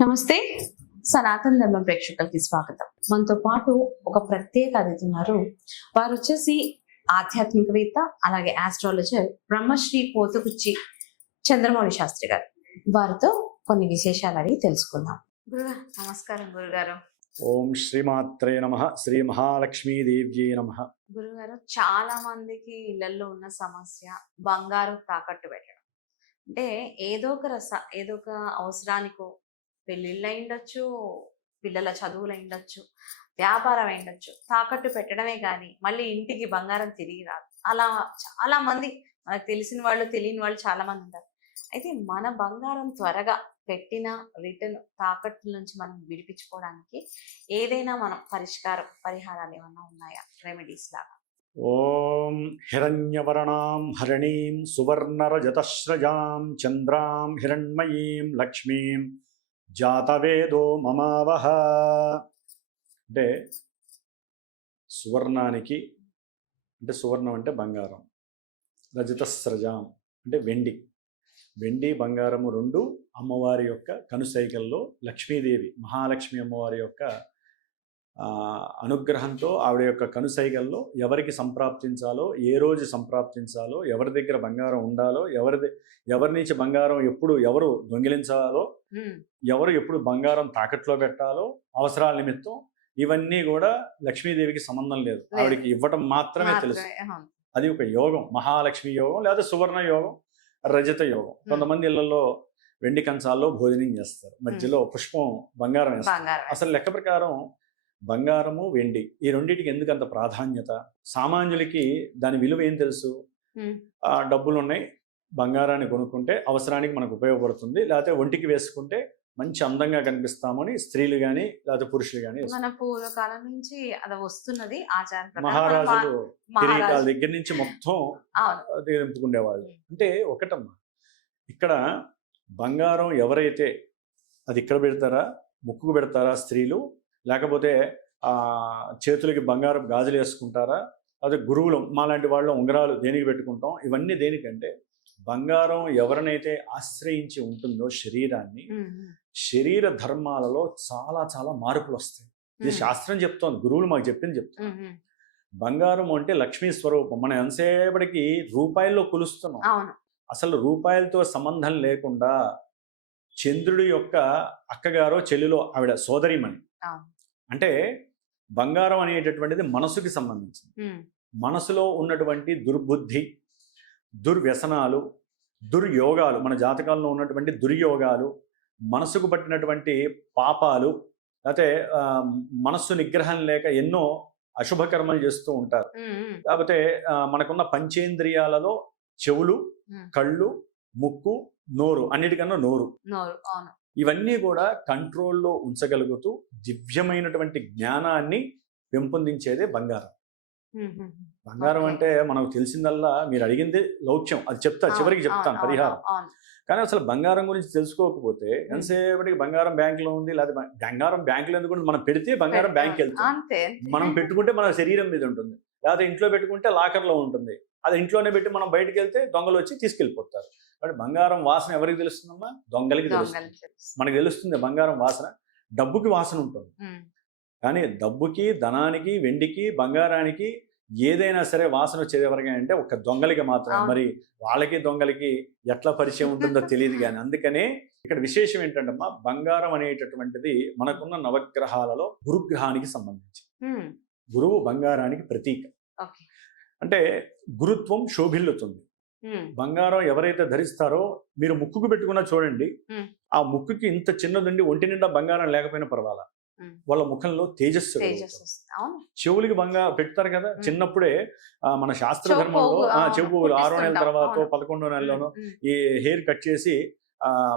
నమస్తే. సనాతన ధర్మ ప్రేక్షకులకి స్వాగతం. మనతో పాటు ఒక ప్రత్యేక అతిథి ఉన్నారు. వారు వచ్చేసి ఆధ్యాత్మికవేత్త, అలాగే ఆస్ట్రాలజర్ బ్రహ్మశ్రీ పోతుకుచ్చి చంద్రమౌళి శాస్త్రి గారు. వారితో కొన్ని విశేషాలు అడిగి తెలుసుకుందాం. గురుగారు నమస్కారం. గురుగారు ఓం శ్రీమాత్రే నమః. శ్రీ మహాలక్ష్మీదేవ్యై నమః. గురుగారు, చాలా మందికి ఇళ్లలో ఉన్న సమస్య బంగారం తాకట్టు పెట్టడం. అంటే ఏదో ఒక అవసరానికో, పెళ్ళిళ్ళు అయిండొచ్చు, పిల్లల చదువులు అయిండొచ్చు, వ్యాపారం అయిండొచ్చు, తాకట్టు పెట్టడమే కానీ మళ్ళీ ఇంటికి బంగారం తిరిగి రాదు. అలా చాలా మంది, మనకు తెలిసిన వాళ్ళు తెలియని వాళ్ళు చాలా మంది ఉంటారు. అయితే మన బంగారం త్వరగా పెట్టిన రిటర్న్ తాకట్టు నుంచి మనం విడిపించుకోవడానికి ఏదైనా మనం పరిహారాలు ఏమన్నా ఉన్నాయా, రెమెడీస్ లాగా? ఓం హిరణ్యవర్ణాం హరిణీం సువర్ణరజతశ్రజాం చంద్రాం హిరణ్మయీం లక్ష్మీం జాతవేదో మమావహ. అంటే సువర్ణానికి, అంటే సువర్ణం అంటే బంగారం, రజతస్రజాం అంటే వెండి బంగారము రెండు అమ్మవారి యొక్క కనుసైగల్లో లక్ష్మీదేవి మహాలక్ష్మి అమ్మవారి యొక్క అనుగ్రహంతో ఆవిడ యొక్క కనుసైగల్లో ఎవరికి సంప్రాప్తించాలో, ఏ రోజు సంప్రాప్తించాలో, ఎవరి దగ్గర బంగారం ఉండాలో, ఎవరి నుంచి బంగారం ఎవరు దొంగిలించాలో, ఎవరు ఎప్పుడు బంగారం తాకట్లో పెట్టాలో, అవసరాల నిమిత్తం ఇవన్నీ కూడా లక్ష్మీదేవికి సంబంధం లేదు. ఆవిడకి ఇవ్వటం మాత్రమే తెలుసు. అది ఒక యోగం, మహాలక్ష్మి యోగం, లేదా సువర్ణ యోగం, రజత యోగం. కొంతమంది ఇళ్లలో వెండి కంచాల్లో భోజనం చేస్తారు, మధ్యలో పుష్పం బంగారం వేస్తారు. అసలు లెక్క ప్రకారం బంగారము వెండి ఈ రెండింటికి ఎందుకు అంత ప్రాధాన్యత? సామాన్యులకి దాని విలువ ఏం తెలుసు? డబ్బులు ఉన్నాయి, బంగారాన్ని కొనుక్కుంటే అవసరానికి మనకు ఉపయోగపడుతుంది, లేకపోతే ఒంటికి వేసుకుంటే మంచి అందంగా కనిపిస్తామని స్త్రీలు కానీ లేకపోతే పురుషులు కానీ. మన పూర్వకాలం నుంచి అది వస్తున్నది ఆచారం. మహారాజులు కిరీటాల దగ్గర నుంచి మొత్తం నింపుకునేవాళ్ళు. అంటే ఒకటమ్మా, ఇక్కడ బంగారం ఎవరైతే అది ఇక్కడ పెడతారా, ముక్కుకు పెడతారా స్త్రీలు, లేకపోతే చేతులకి బంగారం గాజులు వేసుకుంటారా, అదే గురువులు మాలాంటి వాళ్ళు ఉంగరాలు దేనికి పెట్టుకుంటాం? ఇవన్నీ దేనికంటే బంగారం ఎవరినైతే ఆశ్రయించి ఉంటుందో శరీరాన్ని, శరీర ధర్మాలలో చాలా చాలా మార్పులు వస్తాయి. ఇది శాస్త్రం చెప్తోంది, గురువులు మాకు చెప్పింది చెప్తాను. బంగారం అంటే లక్ష్మీ స్వరూపం. మనం ఎంతసేపటికి రూపాయల్లో కొలుస్తున్నాం, అసలు రూపాయలతో సంబంధం లేకుండా చంద్రుడి యొక్క అక్కగారో చెల్లిలో ఆవిడ సోదరిమణి. అంటే బంగారం అనేటటువంటిది మనసుకి సంబంధించింది. మనసులో ఉన్నటువంటి దుర్బుద్ధి, దుర్వ్యసనాలు, దుర్యోగాలు, మన జాతకాల్లో ఉన్నటువంటి దుర్యోగాలు, మనసుకు పట్టినటువంటి పాపాలు, లేకపోతే మనస్సు నిగ్రహం లేక ఎన్నో అశుభకర్మలు చేస్తూ ఉంటారు. లేకపోతే మనకున్న పంచేంద్రియాలలో చెవులు, కళ్ళు, ముక్కు, నోరు, అన్నిటికన్నా నోరు, ఇవన్నీ కూడా కంట్రోల్లో ఉంచగలుగుతూ దివ్యమైనటువంటి జ్ఞానాన్ని పెంపొందించేదే బంగారం. బంగారం అంటే మనకు తెలిసిందల్లా, మీరు అడిగింది లౌక్యం, అది చివరికి చెప్తాను పరిహారం. కానీ అసలు బంగారం గురించి తెలుసుకోకపోతే ఎంతసేపటికి బంగారం బ్యాంకులో ఉంది, లేదా బంగారం బ్యాంకులో ఎందుకు మనం పెడితే బంగారం బ్యాంక్కి వెళ్తుంది, మనం పెట్టుకుంటే మన శరీరం మీద ఉంటుంది, లేకపోతే ఇంట్లో పెట్టుకుంటే లాకర్లో ఉంటుంది. అది ఇంట్లోనే పెట్టి మనం బయటకు వెళ్తే దొంగలు వచ్చి తీసుకెళ్ళిపోతారు. కాబట్టి బంగారం వాసన ఎవరికి తెలుస్తుందమ్మా? దొంగలకి తెలుస్తుంది. మనకు తెలుస్తుంది బంగారం వాసన. డబ్బుకి వాసన ఉంటుంది, కానీ డబ్బుకి, ధనానికి, వెండికి, బంగారానికి ఏదైనా సరే వాసన వచ్చేది ఎవరికి అంటే ఒక దొంగలికి మాత్రం. మరి వాళ్ళకి దొంగలకి ఎట్లా పరిచయం ఉంటుందో తెలియదు. కానీ అందుకనే ఇక్కడ విశేషం ఏంటంటమ్మా, బంగారం అనేటటువంటిది మనకున్న నవగ్రహాలలో గురుగ్రహానికి సంబంధించి. గురువు బంగారానికి ప్రతీక. అంటే గురుత్వం శోభిల్లుతుంది. బంగారం ఎవరైతే ధరిస్తారో, మీరు ముక్కుకు పెట్టుకున్నా చూడండి, ఆ ముక్కుకి ఇంత చిన్నదండి, ఒంటి నిండా బంగారం లేకపోయినా పర్వాలా, వాళ్ళ ముఖంలో తేజస్సు. చెవులకి బంగారం పెడతారు కదా చిన్నప్పుడే. మన శాస్త్ర ధర్మంలో చెవు 6వ నెల తర్వాత 11వ నెలలోనో ఈ హెయిర్ కట్ చేసి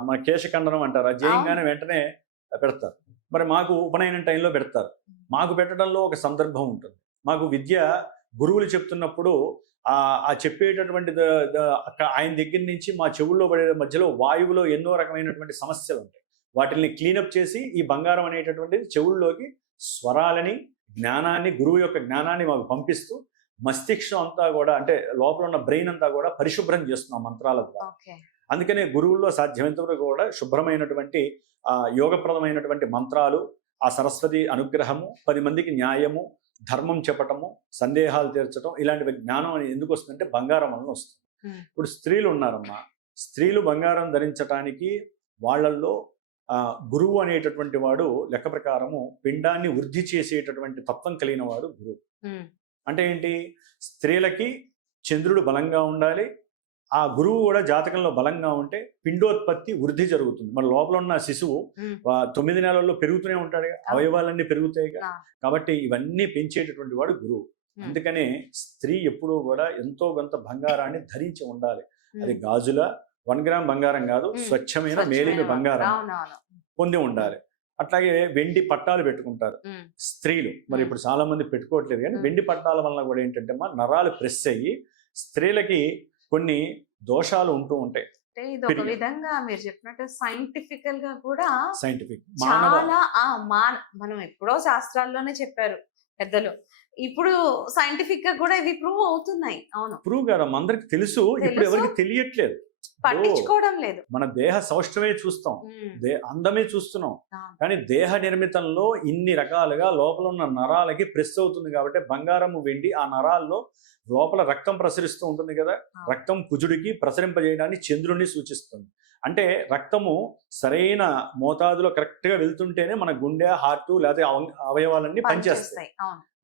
మన కేశఖండనం అంటారు, అది చేయంగానే వెంటనే పెడతారు. మరి మాకు ఉపనయనం టైంలో పెడతారు. మాకు పెట్టడంలో ఒక సందర్భం ఉంటుంది. మాకు విద్య గురువులు చెప్తున్నప్పుడు ఆ చెప్పేటటువంటి ఆయన దగ్గర నుంచి మా చెవుల్లో పడే మధ్యలో వాయువులో ఎన్నో రకమైనటువంటి సమస్యలు ఉంటాయి. వాటిని క్లీనప్ చేసి ఈ బంగారం అనేటటువంటిది చెవుల్లోకి స్వరాలని, జ్ఞానాన్ని, గురువు యొక్క జ్ఞానాన్ని మాకు పంపిస్తూ మస్తిష్కం అంతా కూడా, అంటే లోపల ఉన్న బ్రెయిన్ అంతా కూడా పరిశుభ్రం చేస్తున్నాం మంత్రాల ద్వారా. అందుకనే గురువుల్లో సాధ్యమైనంత వరకు కూడా శుభ్రమైనటువంటి యోగప్రదమైనటువంటి మంత్రాలు, ఆ సరస్వతి అనుగ్రహము, 10 మందికి న్యాయము, ధర్మం చెప్పటము, సందేహాలు తీర్చడం, ఇలాంటి జ్ఞానం అని ఎందుకు వస్తుందంటే బంగారం వలన వస్తుంది. ఇప్పుడు స్త్రీలు ఉన్నారమ్మా, స్త్రీలు బంగారం ధరించటానికి వాళ్ళల్లో గురువు అనేటటువంటి వాడు లెక్క ప్రకారము పిండాన్ని వృద్ధి చేసేటటువంటి తత్వం కలిగిన వాడు గురువు. అంటే ఏంటి, స్త్రీలకి చంద్రుడు బలంగా ఉండాలి, ఆ గురువు కూడా జాతకంలో బలంగా ఉంటే పిండోత్పత్తి వృద్ధి జరుగుతుంది. మన లోపల ఉన్న శిశువు 9 నెలల్లో పెరుగుతూనే ఉంటాడు, అవయవాలన్నీ పెరుగుతాయి. కాబట్టి ఇవన్నీ పెంచేటటువంటి వాడు గురువు. అందుకనే స్త్రీ ఎప్పుడూ కూడా ఎంతో కొంత బంగారాన్ని ధరించి ఉండాలి. అది గాజుల 1 గ్రామ్ బంగారం కాదు, స్వచ్ఛమైన మేలిమి బంగారం పొంది ఉండాలి. అట్లాగే వెండి పట్టాలు పెట్టుకుంటారు స్త్రీలు. మరి ఇప్పుడు చాలా మంది పెట్టుకోవట్లేదు, కానీ వెండి పట్టాల వలన కూడా ఏంటంటే నరాలు ప్రెస్ అయ్యి స్త్రీలకి కొన్ని దోషాలు ఉంటూ ఉంటాయి. ఇది ఒక విధంగా మీరు చెప్పినట్టు సైంటిఫికల్ గా కూడా సైంటిఫిక్ చాలా మనం ఎప్పుడో శాస్త్రాల్లోనే చెప్పారు పెద్దలు, ఇప్పుడు సైంటిఫిక్ గా కూడా ఇవి ప్రూవ్ అవుతున్నాయి. అవును, ప్రూవ్ కదా, అందరికి తెలుసు, ఇప్పుడు ఎవరికి తెలియట్లేదు, పట్టించుకోవడం లేదు. మన దేహ సౌష్ఠవే చూస్తాం, అందమే చూస్తున్నాం, కానీ దేహ నిర్మితంలో ఇన్ని రకాలుగా లోపల ఉన్న నరాలకి ప్రెస్ అవుతుంది. కాబట్టి బంగారము వెండి ఆ నరాల్లో లోపల రక్తం ప్రసరిస్తూ ఉంటుంది కదా, రక్తం కుజుడికి ప్రసరింపజేయడాన్ని చంద్రుడిని సూచిస్తుంది. అంటే రక్తము సరైన మోతాదులో కరెక్ట్గా వెళ్తుంటేనే మన గుండె, హార్ట్ లేదా అవయవాలన్నీ పనిచేస్తాయి.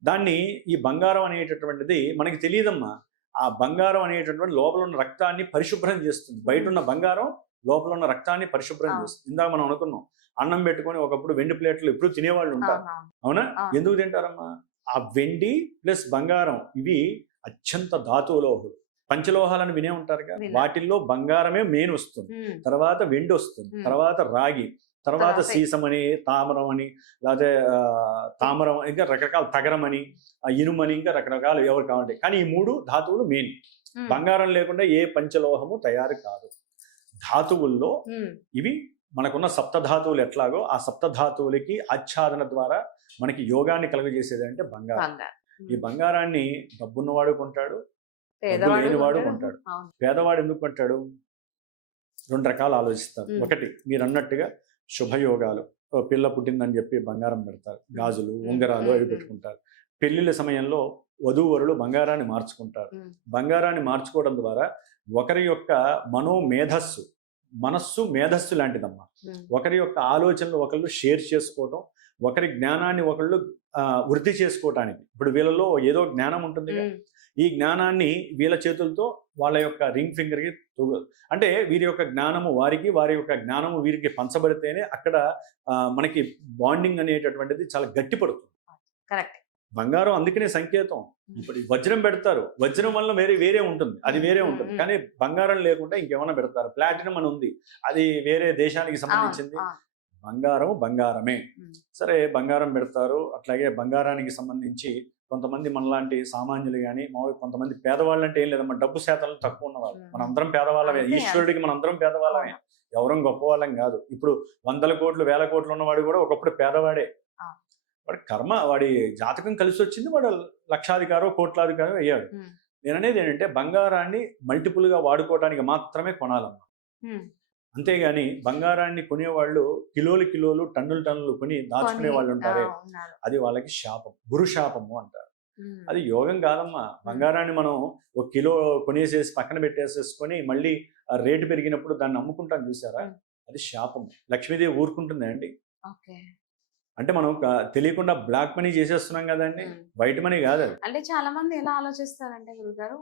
దాన్ని ఈ బంగారం అనేటటువంటిది మనకి తెలియదమ్మా. ఆ బంగారం అనేటటువంటి లోపల ఉన్న రక్తాన్ని పరిశుభ్రం చేస్తుంది. బయట ఉన్న బంగారం లోపల ఉన్న రక్తాన్ని పరిశుభ్రం చేస్తుంది. ఇందాక మనం అనుకున్నాం, అన్నం పెట్టుకొని ఒకప్పుడు వెండి ప్లేట్లు ఎప్పుడు తినేవాళ్ళు ఉంటారు, అవునా? ఎందుకు తింటారమ్మా? ఆ వెండి ప్లస్ బంగారం ఇవి అత్యంత ధాతులోహులు, పంచలోహాలను వినే ఉంటారు కదా, వాటిల్లో బంగారమే మెయిన్ వస్తుంది, తర్వాత వెండి వస్తుంది, తర్వాత రాగి, తర్వాత సీసమని, తామరం అని, లేకపోతే తామరం, ఇంకా రకరకాల తగరం అని, ఇనుమని, ఇంకా రకరకాలు ఎవరు కావాలి. కానీ ఈ 3 ధాతువులు మెయిన్. బంగారం లేకుండా ఏ పంచలోహము తయారు కాదు. ధాతువుల్లో ఇవి మనకున్న సప్తధాతువులు ఎట్లాగో ఆ సప్తధాతువులకి ఆచ్ఛాదన ద్వారా మనకి యోగాన్ని కలుగజేసేది అంటే బంగారం. ఈ బంగారాన్ని డబ్బున్నవాడు కొంటాడు, డబ్బు లేనివాడు కొంటాడు. పేదవాడు ఎందుకు కొంటాడు? 2 రకాలు ఆలోచిస్తారు. ఒకటి, మీరు అన్నట్టుగా శుభయోగాలు, పిల్ల పుట్టిందని చెప్పి బంగారం పెడతారు, గాజులు, ఉంగరాలు అవి పెట్టుకుంటారు. పెళ్లిళ్ళ సమయంలో వధూవరులు బంగారాన్ని మార్చుకుంటారు. బంగారాన్ని మార్చుకోవడం ద్వారా ఒకరి యొక్క మనస్సు మేధస్సు లాంటిదమ్మా. ఒకరి యొక్క ఆలోచనలు ఒకళ్ళు షేర్ చేసుకోవటం, ఒకరి జ్ఞానాన్ని ఒకళ్ళు వృద్ధి చేసుకోవటానికి. ఇప్పుడు వీళ్ళలో ఏదో జ్ఞానం ఉంటుంది, ఈ జ్ఞానాన్ని వీళ్ళ చేతులతో వాళ్ళ యొక్క రింగ్ ఫింగర్కి అంటే వీరి యొక్క జ్ఞానము వారికి, వారి యొక్క జ్ఞానము వీరికి పంచబడితేనే అక్కడ మనకి బాండింగ్ అనేటటువంటిది చాలా గట్టిపడుతుంది. కరెక్ట్. బంగారం అందుకనే సంకేతం. ఇప్పుడు వజ్రం పెడతారు, వజ్రం వల్ల వేరే ఉంటుంది, అది వేరే ఉంటుంది. కానీ బంగారం లేకుండా ఇంకేమైనా పెడతారు. ప్లాటినం అని ఉంది, అది వేరే దేశానికి సంబంధించింది. బంగారమే. సరే, బంగారం పెడతారు. అట్లాగే బంగారానికి సంబంధించి కొంతమంది మనలాంటి సామాన్యులు కానీ, మామూలు కొంతమంది పేదవాళ్ళు అంటే ఏం లేదమ్మా, డబ్బు శాతాలు తక్కువ ఉన్నవాళ్ళు. మనందరం పేదవాళ్ళమే, ఈశ్వరుడికి మనందరం పేదవాళ్ళమే, ఎవరం గొప్పవాళ్ళం కాదు. ఇప్పుడు 100 కోట్లు 1000 కోట్లు ఉన్నవాడు కూడా ఒకప్పుడు పేదవాడే. వాడి కర్మ, వాడి జాతకం కలిసి వచ్చింది, వాడు లక్షాధికారో కోట్లాధికారో అయ్యాడు. నేను అనేది ఏంటంటే బంగారాన్ని మల్టిపుల్గా వాడుకోవడానికి మాత్రమే కొనాలమ్మా. అంతేగాని బంగారాన్ని కొనేవాళ్ళు కిలోలు టన్నులు కొని దాచుకునే వాళ్ళు ఉంటారే, అది వాళ్ళకి శాపం, గురు శాపము అంటారు. అది యోగం కాదమ్మా. బంగారాన్ని మనం 1 కిలో కొనేసేసి పక్కన పెట్టేసేసుకొని మళ్ళీ ఆ రేటు పెరిగినప్పుడు దాన్ని అమ్ముకుంటాం చూసారా, అది శాపం. లక్ష్మీదేవి ఊరుకుంటుందా అండి? అంటే మనం తెలియకుండా బ్లాక్ మనీ చేసేస్తున్నాం కదండి, వైట్ మనీ కాదు. అంటే చాలా మంది ఎలా ఆలోచిస్తారంటే గురుగారు,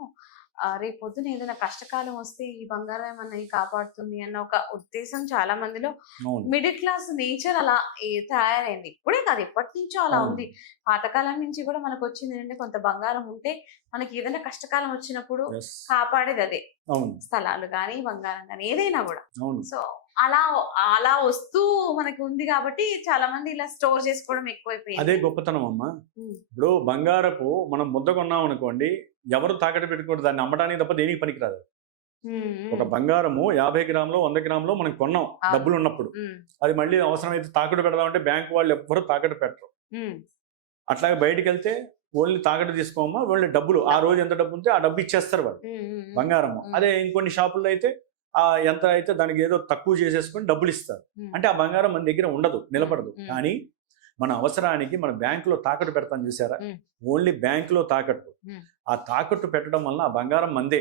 రేపు పొద్దున ఏదైనా కష్టకాలం వస్తే ఈ బంగారం ఏమన్నా కాపాడుతుంది అన్న ఒక ఉద్దేశం చాలా మందిలో, మిడిల్ క్లాస్ నేచర్ అలా తయారైంది. ఇప్పుడే కాదు, ఎప్పటి నుంచో అలా ఉంది. పాతకాలం నుంచి కూడా మనకు వచ్చింది ఏంటంటే, కొంత బంగారం ఉంటే మనకి ఏదైనా కష్టకాలం వచ్చినప్పుడు కాపాడేది అదే, స్థలాలు కానీ బంగారం కానీ ఏదైనా కూడా. సో అలా వస్తూ మనకి ఉంది కాబట్టి చాలా మంది ఇలా స్టోర్ చేసుకోవడం ఎక్కువైపోయింది. అదే గొప్పతనం అమ్మా. ఇప్పుడు బంగారపు మనం ముద్ద కొన్నాం అనుకోండి, ఎవరు తాకట్టు పెట్టుకోవద్దు, దాన్ని అమ్మడానికి తప్ప దేనికి పనికిరాదు. ఒక బంగారము 50 గ్రాములు 100 గ్రాములు మనం కొన్నాం డబ్బులు ఉన్నప్పుడు, అది మళ్ళీ అవసరమైతే తాకట్టు పెడదామంటే బ్యాంకు వాళ్ళు ఎవ్వరు తాకట్టు పెట్టరు. అట్లాగే బయటకు వెళ్తే ఓన్లీ తాకట్టు తీసుకోమా, ఓన్లీ డబ్బులు, ఆ రోజు ఎంత డబ్బు ఉంటే ఆ డబ్బు ఇచ్చేస్తారు వాళ్ళు బంగారము. అదే ఇంకొన్ని షాపుల్లో అయితే ఎంత అయితే దానికి ఏదో తక్కువ చేసేసుకొని డబ్బులు ఇస్తారు. అంటే ఆ బంగారం మన దగ్గర ఉండదు, నిలబడదు. కానీ మన అవసరానికి మన బ్యాంకులో తాకట్టు పెడతాం చూసారా, ఓన్లీ బ్యాంకులో తాకట్టు. ఆ తాకట్టు పెట్టడం వల్ల ఆ బంగారం మందే.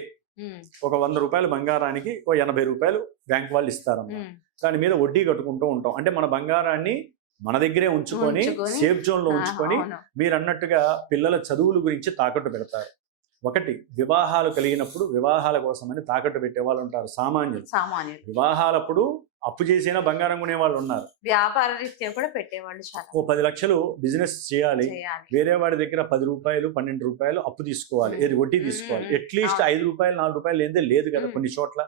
ఒక 100 రూపాయల బంగారానికి ఒక 80 రూపాయలు బ్యాంక్ వాళ్ళు ఇస్తారమ్మా. దాని మీద వడ్డీ కట్టుకుంటూ ఉంటాం. అంటే మన బంగారాన్ని మన దగ్గరే ఉంచుకొని సేఫ్ జోన్లో ఉంచుకొని మీరు అన్నట్టుగా పిల్లల చదువుల గురించి తాకట్టు పెడతారు. ఒకటి, వివాహాలు కలిగినప్పుడు వివాహాల కోసమని తాకట్టు పెట్టే వాళ్ళు ఉంటారు, సామాన్యులు. వివాహాలప్పుడు అప్పు చేసినా బంగారం కొనే వాళ్ళు ఉన్నారు. వ్యాపార రీత్యా కూడా పెట్టేవాళ్ళు. ఓ 10 లక్షలు బిజినెస్ చేయాలి, వేరే వాడి దగ్గర 10 రూపాయలు 12 రూపాయలు అప్పు తీసుకోవాలి, ఏది వడ్డీ తీసుకోవాలి. అట్లీస్ట్ 5 రూపాయలు 4 రూపాయలు లేదే లేదు కదా. కొన్ని చోట్ల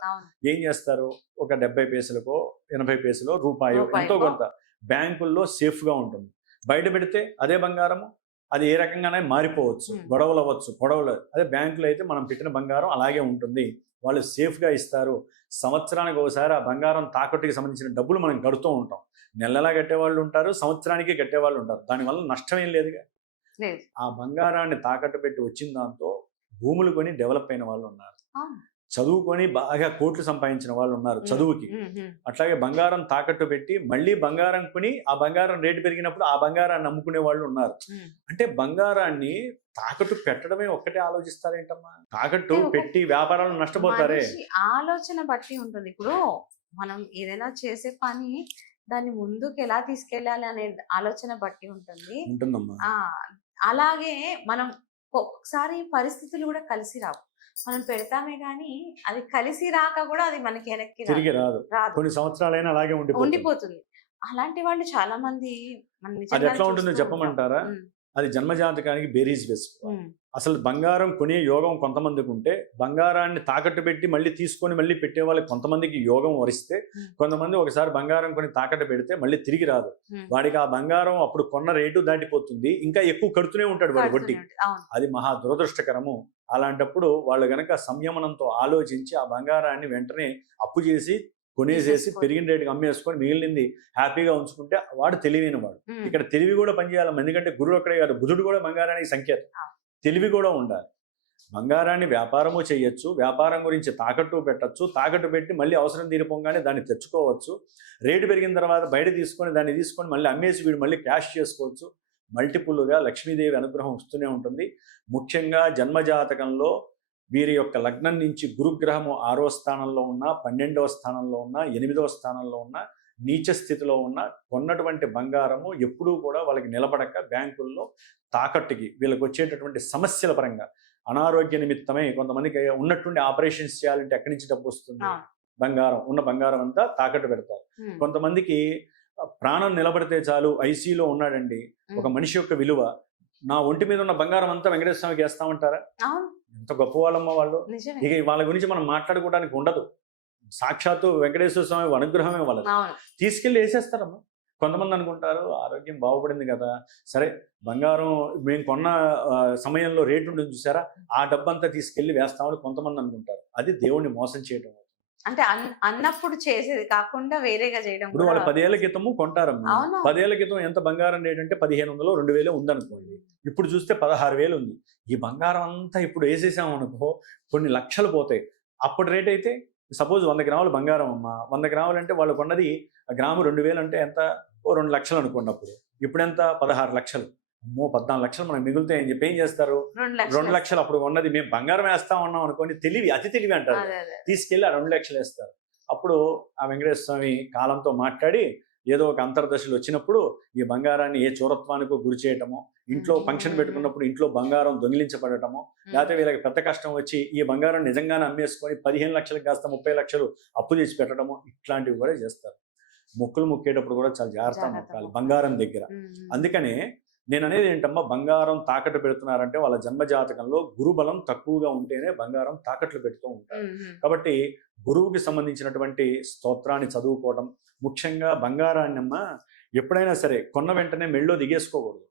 ఏం చేస్తారు, ఒక 70 పైసలకో 80 పైసలో రూపాయో ఎంతో కొంత బ్యాంకుల్లో సేఫ్ గా ఉంటుంది. బయట పెడితే అదే బంగారము అది ఏ రకంగానే మారిపోవచ్చు, గొడవలు అవ్వచ్చు, పొడవలు. అదే బ్యాంకులో అయితే మనం పెట్టిన బంగారం అలాగే ఉంటుంది, వాళ్ళు సేఫ్గా ఇస్తారు. సంవత్సరానికి ఒకసారి ఆ బంగారం తాకట్టుకి సంబంధించిన డబ్బులు మనం కడుతూ ఉంటాం. నెలలా కట్టేవాళ్ళు ఉంటారు, సంవత్సరానికి కట్టేవాళ్ళు ఉంటారు. దానివల్ల నష్టం ఏం లేదుగా. ఆ బంగారాన్ని తాకట్టు పెట్టి వచ్చిన దాంతో భూములు కొని డెవలప్ అయిన వాళ్ళు ఉన్నారు, చదువుకొని బాగా కోట్లు సంపాదించిన వాళ్ళు ఉన్నారు చదువుకి. అట్లాగే బంగారం తాకట్టు పెట్టి మళ్ళీ బంగారం కొని ఆ బంగారం రేటు పెరిగినప్పుడు ఆ బంగారాన్ని అమ్ముకునే వాళ్ళు ఉన్నారు. అంటే బంగారాన్ని తాకట్టు పెట్టడమే ఒక్కటే ఆలోచిస్తారేంటమ్మా, తాకట్టు పెట్టి వ్యాపారాలు నష్టపోతారే. ఆలోచన బట్టి ఉంటుంది. ఇప్పుడు మనం ఏదైనా చేసే పని దాన్ని ముందుకు ఎలా తీసుకెళ్ళాలి అనే ఆలోచన బట్టి ఉంటుందమ్మా. అలాగే మనం ఒక్కొక్కసారి పరిస్థితులు కూడా కలిసి రావు. మనం పెడతామే కానీ అది కలిసి రాక కూడా అది మనకి వెనక్కి తిరిగి రాదు. కొన్ని సంవత్సరాలైనా అలాగే ఉండిపోతుంది. అలాంటి వాళ్ళు చాలా మంది. అది ఎట్లా ఉంటుందో చెప్పమంటారా? అది జన్మజాతకానికి బేరీజ్ వేసుకోవాలి. అసలు బంగారం కొనే యోగం కొంతమందికి ఉంటే, బంగారాన్ని తాకట్టు పెట్టి మళ్ళీ తీసుకొని మళ్ళీ పెట్టే వాళ్ళకి కొంతమందికి యోగం వరిస్తే, కొంతమంది ఒకసారి బంగారం కొని తాకట్టు పెడితే మళ్ళీ తిరిగి రాదు. వాడికి ఆ బంగారం అప్పుడు కొన్న రేటు దాటిపోతుంది, ఇంకా ఎక్కువ కడుతూనే ఉంటాడు వాడి వడ్డీ. అది మహా దురదృష్టకరము. అలాంటప్పుడు వాళ్ళు గనక సంయమనంతో ఆలోచించి ఆ బంగారాన్ని వెంటనే అప్పు చేసి కొనేసేసి పెరిగిన రేటుకి అమ్మేసుకొని మిగిలింది హ్యాపీగా ఉంచుకుంటే వాడు తెలివైన వాడు. ఇక్కడ తెలివి కూడా పనిచేయాలి. ఎందుకంటే గురువు అక్కడే కాదు, బుధుడు కూడా బంగారానికి సంకేతం. తెలివి కూడా ఉండాలి. బంగారాన్ని వ్యాపారము చేయొచ్చు, వ్యాపారం గురించి తాకట్టు పెట్టచ్చు, తాకట్టు పెట్టి మళ్ళీ అవసరం తీరిపోగానే దాన్ని తెచ్చుకోవచ్చు. రేటు పెరిగిన తర్వాత బయట తీసుకొని దాన్ని తీసుకొని మళ్ళీ అమ్మేసి వీడు మళ్ళీ క్యాష్ చేసుకోవచ్చు. మల్టిపుల్గా లక్ష్మీదేవి అనుగ్రహం వస్తూనే ఉంటుంది. ముఖ్యంగా జన్మజాతకంలో వీరి యొక్క లగ్నం నుంచి గురుగ్రహము 6వ స్థానంలో ఉన్న, 12వ స్థానంలో ఉన్న, 8వ స్థానంలో ఉన్న, నీచ స్థితిలో ఉన్న కొన్నటువంటి బంగారము ఎప్పుడూ కూడా వాళ్ళకి నిలబడక బ్యాంకుల్లో తాకట్టుకి వీళ్ళకి వచ్చేటటువంటి సమస్యల పరంగా అనారోగ్య నిమిత్తమై కొంతమందికి ఉన్నట్టుండి ఆపరేషన్స్ చేయాలంటే ఎక్కడి నుంచి డబ్బు వస్తుంది, బంగారం ఉన్న బంగారం అంతా తాకట్టు పెడతారు. కొంతమందికి ప్రాణం నిలబడితే చాలు, ఐసీలో ఉన్నాడండి ఒక మనిషి యొక్క విలువ, నా ఒంటి మీద ఉన్న బంగారం అంతా వెంకటేశ్వర స్వామికి వేస్తామంటారా? ఎంత గొప్ప వాళ్ళమ్మ వాళ్ళు. ఇక వాళ్ళ గురించి మనం మాట్లాడుకోవడానికి ఉండదు. సాక్షాత్తు వెంకటేశ్వర స్వామి అనుగ్రహమే వాళ్ళకి. తీసుకెళ్ళి వేసేస్తారమ్మా. కొంతమంది అనుకుంటారు ఆరోగ్యం బాగుపడింది కదా, సరే బంగారం మేము కొన్న సమయంలో రేటు ఉంటుంది చూసారా, ఆ డబ్బంతా తీసుకెళ్ళి వేస్తామని కొంతమంది అనుకుంటారు. అది దేవుణ్ణి మోసం చేయడం. అంటే అన్నప్పుడు చేసేది కాకుండా వేరేగా చేయడం. ఇప్పుడు వాళ్ళు 10 ఏళ్ల క్రితము కొంటారమ్మా. 10 ఏళ్ల క్రితం ఎంత బంగారం రేట్ అంటే 1500 2000 ఉందనుకోండి. ఇప్పుడు చూస్తే 16,000 ఉంది. ఈ బంగారం అంతా ఇప్పుడు వేసేసాము అనుకో కొన్ని లక్షలు పోతాయి. అప్పటి రేట్ అయితే సపోజ్ 100 గ్రాములు బంగారం అమ్మా, 100 గ్రాములు అంటే వాళ్ళు కొన్నది గ్రాము 2000 అంటే ఎంత, ఓ 2 లక్షలు అనుకోండి. అప్పుడు ఇప్పుడు ఎంత, 16 లక్షలు. అమ్మో 14 లక్షలు మనకు మిగులుతాయని చెప్పి ఏం చేస్తారు, 2 లక్షలు అప్పుడు ఉన్నది మేము బంగారం వేస్తా ఉన్నాం అనుకోండి. తెలివి, అతి తెలివి అంటారు. తీసుకెళ్ళి ఆ 2 లక్షలు వేస్తారు. అప్పుడు ఆ వెంకటేశ్వర స్వామి కాలంతో మాట్లాడి ఏదో ఒక అంతర్దశలు వచ్చినప్పుడు ఈ బంగారాన్ని ఏ చోరత్వానికో గురి చేయటమో, ఇంట్లో ఫంక్షన్ పెట్టుకున్నప్పుడు ఇంట్లో బంగారం దొంగిలించబడటమో, లేకపోతే వీళ్ళకి పెద్ద కష్టం వచ్చి ఈ బంగారం నిజంగానే అమ్మేసుకొని 15 లక్షలకు కాస్త 30 లక్షలు అప్పు తెచ్చి పెట్టడమో, ఇట్లాంటివి కూడా చేస్తారు. మొక్కులు మొక్కేటప్పుడు కూడా చాలా జాగ్రత్త మొక్కాలి బంగారం దగ్గర. అందుకనే నేను అనేది ఏంటమ్మా, బంగారం తాకట్టు పెడుతున్నారంటే వాళ్ళ జన్మజాతకంలో గురుబలం తక్కువగా ఉంటేనే బంగారం తాకట్లు పెడుతూ ఉంటారు. కాబట్టి గురువుకి సంబంధించినటువంటి స్తోత్రాన్ని చదువుకోవడం, ముఖ్యంగా బంగారాన్ని అమ్మా ఎప్పుడైనా సరే కొన్న వెంటనే మెళ్ళో దిగేసుకోకూడదు.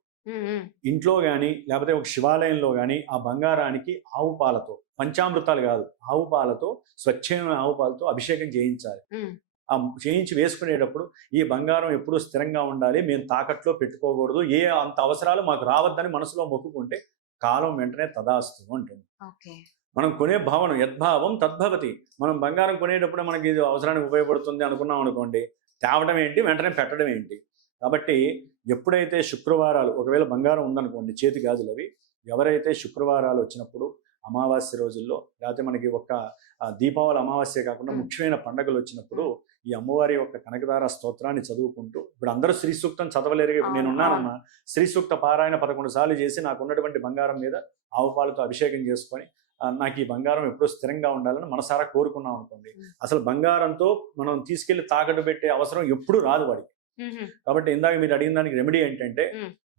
ఇంట్లో కానీ లేకపోతే ఒక శివాలయంలో కానీ ఆ బంగారానికి ఆవు పాలతో, పంచామృతాలు కాదు, ఆవు పాలతో, స్వచ్ఛమైన ఆవు పాలతో అభిషేకం చేయించాలి. ఆ చేయించి వేసుకునేటప్పుడు ఈ బంగారం ఎప్పుడూ స్థిరంగా ఉండాలి, మేము తాకట్లో పెట్టుకోకూడదు, ఏ అంత అవసరాలు మాకు రావద్దని మనసులో మొక్కుకుంటే కాలం వెంటనే తదాస్తు ఉంటుంది. మనం కొనే భావన యద్భావం తద్భవతి. మనం బంగారం కొనేటప్పుడు మనకి ఇది అవసరానికి ఉపయోగపడుతుంది అనుకున్నాం అనుకోండి, తేవడం ఏంటి, వెంటనే పెట్టడం ఏంటి. కాబట్టి ఎప్పుడైతే శుక్రవారాలు, ఒకవేళ బంగారం ఉందనుకోండి, చేతి గాజులు అవి, ఎవరైతే శుక్రవారాలు వచ్చినప్పుడు, అమావాస్య రోజుల్లో, లేకపోతే మనకి ఒక దీపావళి అమావాస్య కాకుండా ముఖ్యమైన పండుగలు వచ్చినప్పుడు ఈ అమ్మవారి యొక్క కనకదార స్తోత్రాన్ని చదువుకుంటూ, ఇప్పుడు అందరూ శ్రీ సూక్తం చదవలేరు. ఇప్పుడు నేను ఉన్నానమ్మా, శ్రీ సూక్త పారాయణ 11 సార్లు చేసి నాకు ఉన్నటువంటి బంగారం మీద ఆవు పాలతో అభిషేకం చేసుకొని నాకు ఈ బంగారం ఎప్పుడూ స్థిరంగా ఉండాలని మనసారా కోరుకున్నాం అనుకోండి, అసలు బంగారంతో మనం తీసుకెళ్లి తాకట్టు పెట్టే అవసరం ఎప్పుడూ రాదు వాడికి. కాబట్టి ఇందాక మీరు అడిగిన దానికి రెమెడీ ఏంటంటే,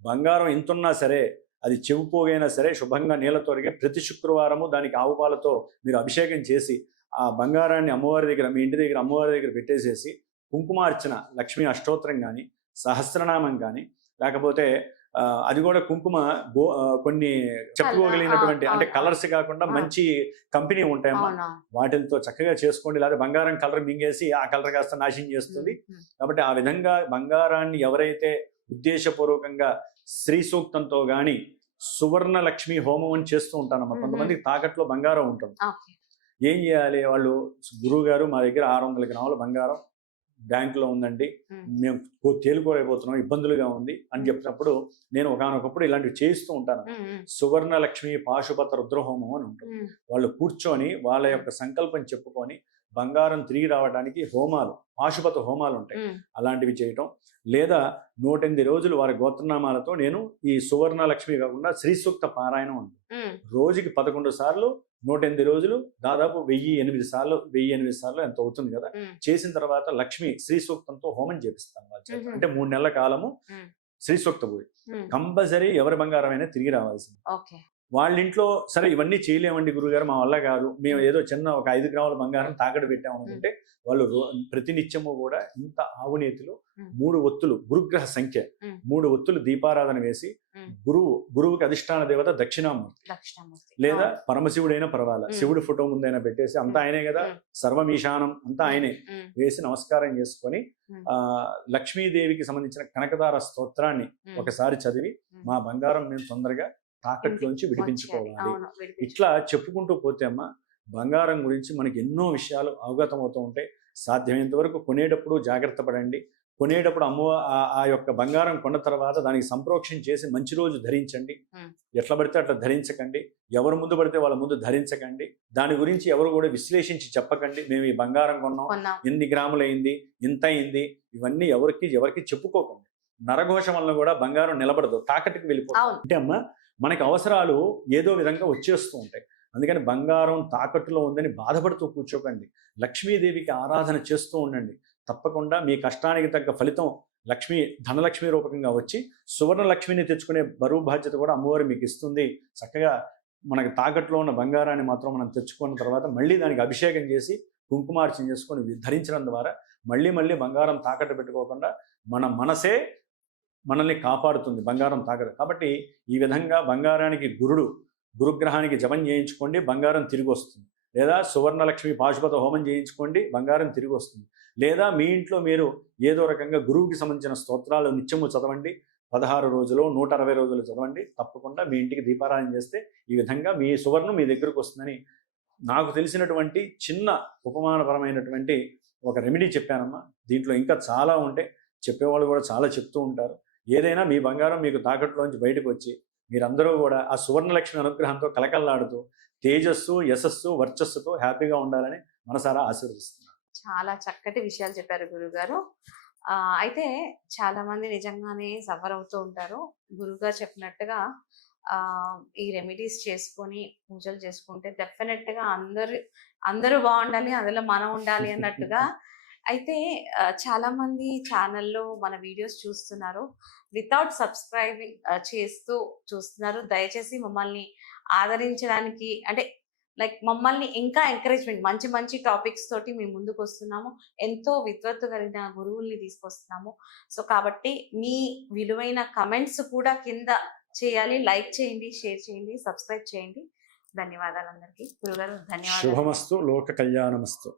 బంగారం ఎంతున్నా సరే, అది చెవిపోగైనా సరే, శుభంగా నీళ్ళతో ప్రతి శుక్రవారము దానికి ఆవు పాలతో మీరు అభిషేకం చేసి ఆ బంగారాన్ని అమ్మవారి దగ్గర, మీ ఇంటి దగ్గర అమ్మవారి దగ్గర పెట్టేసేసి కుంకుమార్చన, లక్ష్మీ అష్టోత్తరం కానీ, సహస్రనామం కానీ, లేకపోతే అది కూడా కుంకుమ కొన్ని చెప్పుకోగలిగినటువంటి, అంటే కలర్స్ కాకుండా మంచి కంపెనీ ఉంటాయమ్మా, వాటితో చక్కగా చేసుకోండి. లేదా బంగారం కలర్ మింగేసి ఆ కలర్ కాస్త నాశనం చేస్తుంది. కాబట్టి ఆ విధంగా బంగారాన్ని ఎవరైతే ఉద్దేశపూర్వకంగా శ్రీ సూక్తంతో కానీ సువర్ణ లక్ష్మి హోమం అని చేస్తూ ఉంటానమ్మా. కొంతమందికి తాకట్లో బంగారం ఉంటుంది. ఏం చేయాలి వాళ్ళు, గురువు గారు మా దగ్గర 600 గ్రాముల బంగారం బ్యాంకులో ఉందండి, మేము తేలికోరైపోతున్నాం, ఇబ్బందులుగా ఉంది అని చెప్పినప్పుడు నేను ఒకనొకప్పుడు ఇలాంటివి చేయిస్తూ ఉంటాను. సువర్ణ లక్ష్మి పాశుపత రుద్రహోమం అని ఉంటుంది. వాళ్ళు కూర్చొని వాళ్ళ యొక్క సంకల్పం చెప్పుకొని బంగారం తిరిగి రావడానికి హోమాలు, పాశుపత హోమాలు ఉంటాయి, అలాంటివి చేయటం. లేదా 108 రోజులు వారి గోత్రనామాలతో నేను ఈ సువర్ణ లక్ష్మి కాకుండా శ్రీ సూక్త పారాయణం ఉంది. రోజుకి 11 సార్లు 108 రోజులు దాదాపు 1008 సార్లు ఎంత అవుతుంది కదా. చేసిన తర్వాత లక్ష్మి శ్రీ సూక్తంతో హోమం చేపిస్తాను వాళ్ళ చేత. అంటే 3 నెలల కాలము శ్రీ సూక్త పూజ. కంపల్సరీ ఎవరి బంగారం అయినా తిరిగి రావాల్సింది. వాళ్ళ ఇంట్లో సరే ఇవన్నీ చేయలేమండి గురుగారు, మా వల్ల కాదు, మేము ఏదో చిన్న ఒక 5 గ్రాముల బంగారం తాకట్టు పెట్టామనుకుంటే, వాళ్ళు ప్రతినిత్యము కూడా ఇంత ఆవునేతిలో 3 ఒత్తులు, గురుగ్రహ సంఖ్య 3 ఒత్తులు దీపారాధన వేసి, గురువుకి అధిష్టాన దేవత దక్షిణామూర్తి లేదా పరమశివుడైనా పర్వాలా, శివుడి ఫోటో ముందైనా పెట్టేసి, అంతా ఆయనే కదా, సర్వమీశానం అంతా ఆయనే, వేసి నమస్కారం చేసుకొని లక్ష్మీదేవికి సంబంధించిన కనకదార స్తోత్రాన్ని ఒకసారి చదివి, మా బంగారం మేము తొందరగా తాకట్లోంచి విడిపించుకోవాలి. ఇట్లా చెప్పుకుంటూ పోతే అమ్మ, బంగారం గురించి మనకి ఎన్నో విషయాలు అవగతం అవుతూ ఉంటాయి. సాధ్యమైనంత వరకు కొనేటప్పుడు జాగ్రత్త పడండి. కొనేటప్పుడు ఆ యొక్క బంగారం కొన్న తర్వాత దానికి సంప్రోక్షణ చేసి మంచి రోజు ధరించండి. ఎట్లా పడితే అట్లా ధరించకండి. ఎవరు ముందు పడితే వాళ్ళ ముందు ధరించకండి. దాని గురించి ఎవరు కూడా విశ్లేషించి చెప్పకండి, మేము ఈ బంగారం కొన్నాం, ఎన్ని గ్రాములైంది, ఇంత అయింది, ఇవన్నీ ఎవరికి చెప్పుకోకండి. నరఘోషం వల్ల కూడా బంగారం నిలబడదు, తాకట్టుకు వెళ్ళిపోతుంది. అంటే అమ్మ, మనకి అవసరాలు ఏదో విధంగా వచ్చేస్తూ ఉంటాయి. అందుకని బంగారం తాకట్టులో ఉందని బాధపడుతూ కూర్చోకండి. లక్ష్మీదేవికి ఆరాధన చేస్తూ ఉండండి. తప్పకుండా మీ కష్టానికి తగ్గ ఫలితం ధనలక్ష్మి రూపకంగా వచ్చి సువర్ణ లక్ష్మిని తెచ్చుకునే బరువు బాధ్యత కూడా అమ్మవారు మీకు ఇస్తుంది. చక్కగా మనకి తాకట్లో ఉన్న బంగారాన్ని మాత్రం మనం తెచ్చుకున్న తర్వాత మళ్ళీ దానికి అభిషేకం చేసి కుంకుమార్చన చేసుకొని ధరించడం ద్వారా మళ్ళీ బంగారం తాకట్టు పెట్టుకోకుండా మన మనసే మనల్ని కాపాడుతుంది, బంగారం తాకదు. కాబట్టి ఈ విధంగా బంగారానికి గురుగ్రహానికి జపం చేయించుకోండి, బంగారం తిరిగి వస్తుంది. లేదా సువర్ణలక్ష్మి పాశుపత హోమం చేయించుకోండి, బంగారం తిరిగి వస్తుంది. లేదా మీ ఇంట్లో మీరు ఏదో రకంగా గురువుకి సంబంధించిన స్తోత్రాలు నిత్యము చదవండి, 16 రోజులు 160 రోజులు చదవండి. తప్పకుండా మీ ఇంటికి దీపారాధన చేస్తే ఈ విధంగా మీ సువర్ణం మీ దగ్గరకు వస్తుందని నాకు తెలిసినటువంటి చిన్న ఉపమానపరమైనటువంటి ఒక రెమెడీ చెప్పానమ్మా. దీంట్లో ఇంకా చాలా ఉంటాయి, చెప్పేవాళ్ళు కూడా చాలా చెప్తూ ఉంటారు. ఏదైనా మీ బంగారం మీకు తాకట్లోంచి బయటకు వచ్చి మీరందరూ కూడా ఆ సువర్ణలక్ష్మి అనుగ్రహంతో కలకల్లాడుతూ తేజస్సు, యశస్సు, వర్చస్సుతో హ్యాపీగా ఉండాలని మనసారా ఆశీర్వదిస్తున్నాను. చాలా చక్కటి విషయాలు చెప్పారు గురుగారు. అయితే చాలా మంది నిజంగానే సఫర్ అవుతూ ఉంటారు. గురుగారు చెప్పినట్టుగా ఈ రెమెడీస్ చేసుకొని పూజలు చేసుకుంటే డెఫినెట్గా అందరూ బాగుండాలి, అందులో మనం ఉండాలి అన్నట్టుగా. అయితే చాలా మంది ఛానల్లో మన వీడియోస్ చూస్తున్నారు, వితౌట్ సబ్స్క్రైబింగ్ చేస్తూ చూస్తున్నారు. దయచేసి మమ్మల్ని ఆదరించడానికి, అంటే లైక్ మమ్మల్ని ఇంకా ఎంకరేజ్మెంట్, మంచి మంచి టాపిక్స్ తోటి మేము ముందుకు వస్తున్నాము, ఎంతో విద్వత్తు కలిగిన గురువుల్ని తీసుకొస్తున్నాము. సో కాబట్టి మీ విలువైన కమెంట్స్ కూడా కింద చేయాలి, లైక్ చేయండి, షేర్ చేయండి, సబ్స్క్రైబ్ చేయండి. ధన్యవాదాలు అందరికీ. గురుగారు ధన్యవాదాలు. శుభమస్తు, లోక కళ్యాణమస్తు.